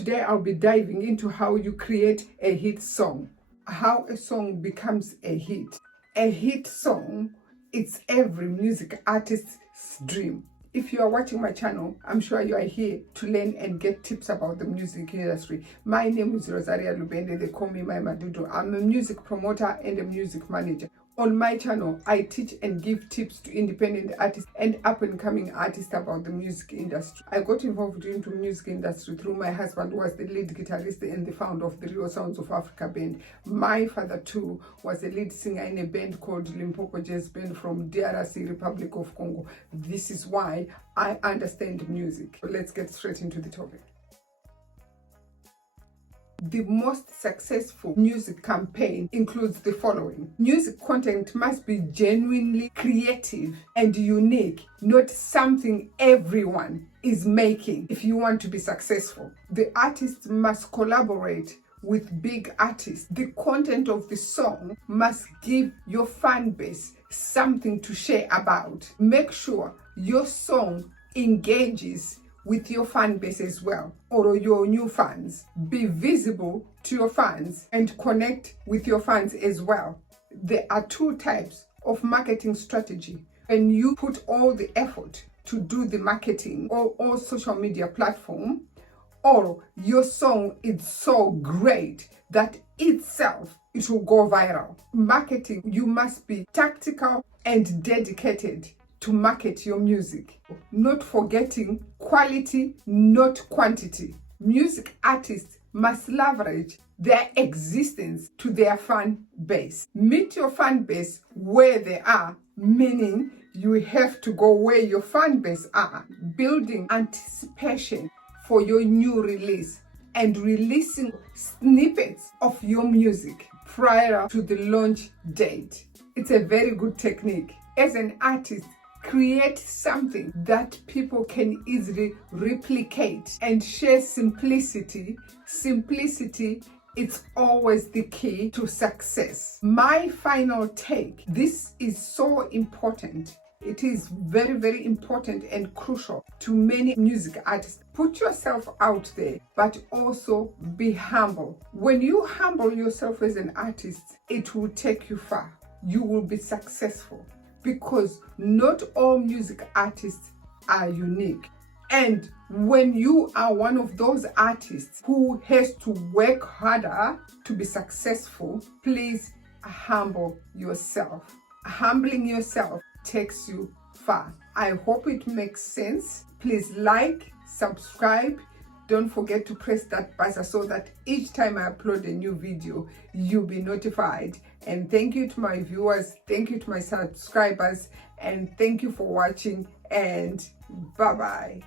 Today I'll be diving into how you create a hit song, how a song becomes a hit. A hit song, it's every music artist's dream. If you are watching my channel, I'm sure you are here to learn and get tips about the music industry. My name is Rosaria Lubende, they call me my Madudu. I'm a music promoter and a music manager. On my channel, I teach and give tips to independent artists and up-and-coming artists about the music industry. I got involved into music industry through my husband, who was the lead guitarist and the founder of the Real Sounds of Africa band. My father too was a lead singer in a band called Limpopo Jazz Band from DRC, Republic of Congo. This is why I understand music. Let's get straight into the topic. The most successful music campaign includes the following. Music content must be genuinely creative and unique, not something everyone is making. If you want to be successful, the artist must collaborate with big artists. The content of the song must give your fan base something to share about. Make sure your song engages with your fan base as well, or your new fans. Be visible to your fans and connect with your fans as well. There are two types of marketing strategy. When you put all the effort to do the marketing or social media platform, or your song is so great that itself it will go viral. Marketing, you must be tactical and dedicated to market your music, not forgetting quality, not quantity. Music artists must leverage their existence to their fan base. Meet your fan base where they are, meaning you have to go where your fan base are, building anticipation for your new release and releasing snippets of your music prior to the launch date. It's a very good technique. As an artist, create something that people can easily replicate and share simplicity. Simplicity, it's always the key to success. My final take, this is so important. It is very, very important and crucial to many music artists. Put yourself out there, but also be humble. When you humble yourself as an artist, it will take you far. You will be successful. Because not all music artists are unique. And when you are one of those artists who has to work harder to be successful, please humble yourself. Humbling yourself takes you far. I hope it makes sense. Please like, subscribe. Don't forget to press that buzzer so that each time I upload a new video, you'll be notified. And thank you to my viewers, thank you to my subscribers, and thank you for watching, and bye-bye.